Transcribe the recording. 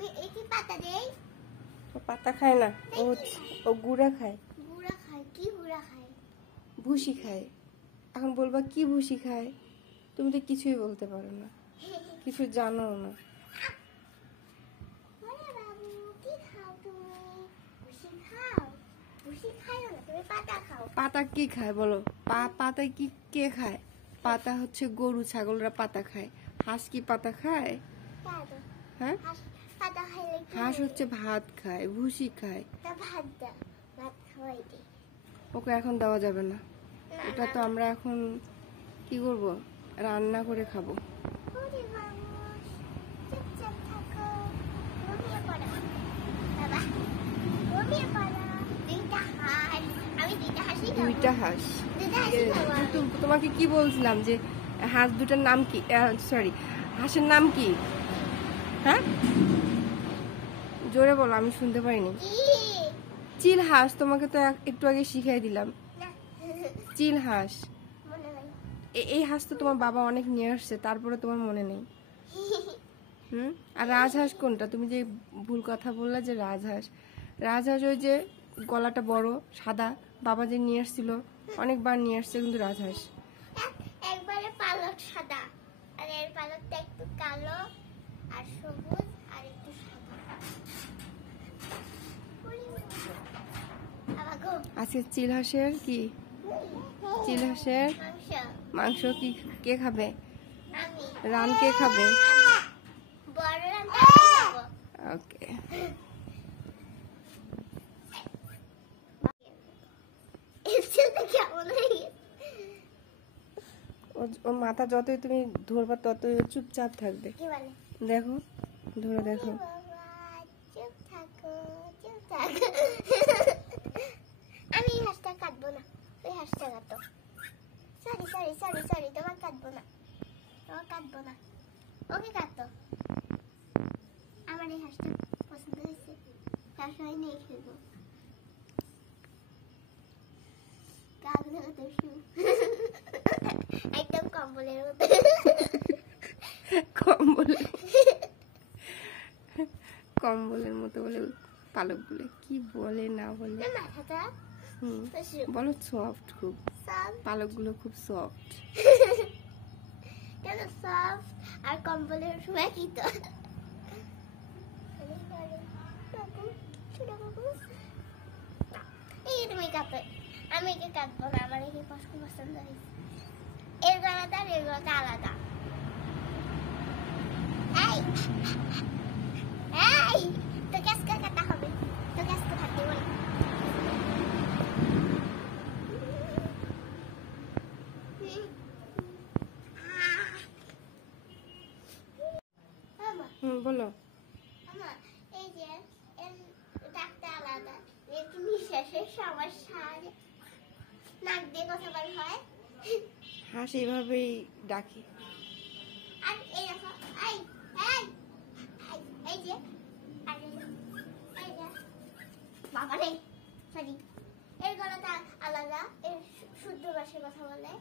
আমি এই কি পাতা দেই? ও পাতা খায় না, ও গুঁড়া খায়। গুঁড়া খায়? কি গুঁড়া খায়? ভুসি খায়। এখন বলবা কি ভুসি খায়, তুমি তো কিছুই বলতে পারো না, কিছু জানো না। ওরে বাবু, কি খাও তুমি? ভুসি খাও? ভুসি খাও না, তুমি পাতা খাও। পাতা কি খায় বলো? পাতায় কি কে খায়? পাতা হচ্ছে গরু ছাগলরা পাতা খায়। হাঁস কি পাতা খায়? হ্যাঁ, পাতা খাইলে হাঁস হচ্ছে ভাত খায়, ভুসি খায়। তা ভাত দাও, ভাত খাওয়াই দিই। ওকে এখন দেওয়া যাবে না, ওটা তো আমরা এখন কি করব, রান্না করে খাবো। ওরে বাবু, চুপচাপ থাকো, ঘুমিয়ে পড়ো। বাবা, ঘুমিয়ে পড়ো। দুইটা হাঁস, আমি দুইটা হাঁসই খাবো। দুইটা হাঁস? দুইটা হাঁসই খাবো আমি। তোমাকে কি বলছিলাম যে হাঁস দুটার নাম কি, সরি হাঁসের নাম কি? হ্যাঁ জোরে বলো, আমি শুনতে পারিনি। কি? চিল হাঁস, তোমাকে তো একটু আগে শিখিয়ে দিলাম। না, চিল হাঁস। মনে নাই। এই হাঁস তো তোমার বাবা অনেক নিয়ে আসছে, তারপরে তোমার মনে নেই। আর রাজহাঁস কোনটা? তুমি যে ভুল কথা বললা যে রাজহাঁস, রাজহাঁস ওই যে গলাটা বড় সাদা, বাবা যে নিয়ে আসছিল, অনেকবার নিয়ে আসছে কিন্তু রাজহাঁস। একবারে পালক সাদা, আর এর পালকটা একটু কালো আর সবুজ আর একটু সাদা। আজকে চিল হাঁসের কি, চিল হাঁসের মাংস কি কে খাবে? আমি। রান কে খাবে? বড় রানটা আমি খাবো। ওকে। ওর মাথা যতই তুমি ধরবা ততই চুপচাপ থাকবে। কি বলে? দেখো, ধরে দেখো। চুপ থাকো, চুপ থাকো। আমি এই হাঁসটা কাটবো না, ওই হাঁসটা কাটো। সরি সরি সরি সরি, তোমার কাটবো না, তোমার কাটবো না, ওকে কাটো। আমার এই হাঁসটা পছন্দ হয়েছে, তার সবাই নিয়ে খেলবো। একদম কম্বলের মতো। কম্বলের মতো বলে, পালক বলে, কি বলে না বলে। মাথাটা বলো সফট, খুব পালক গুলো খুব সফট। কেন সফট আর কম্বলের সময় কি তো? এই তুমি কাটো, আমি একে কাটবো না, আমার একে কষ্ট পছন্দ হয়েছে। এর গলাটা আর এর গলাটা আলাদা। এই এই, তোকে আজকে কাটা হবে, তোকে আজকে ভাত দেবো না। বলো। এই যে এর ডাকটা আলাদা, এর কি নিঃশ্বাসের সমস্যা, নাক দিয়ে কথা বের হয়। হাঁস এইভাবেই ডাকে। আর এই দেখো, এই এই এই যে, আর এই যে বাবা রে, সরি, এর গলাটা আলাদা, এর শুদ্ধ ভাষায় কথা বলে।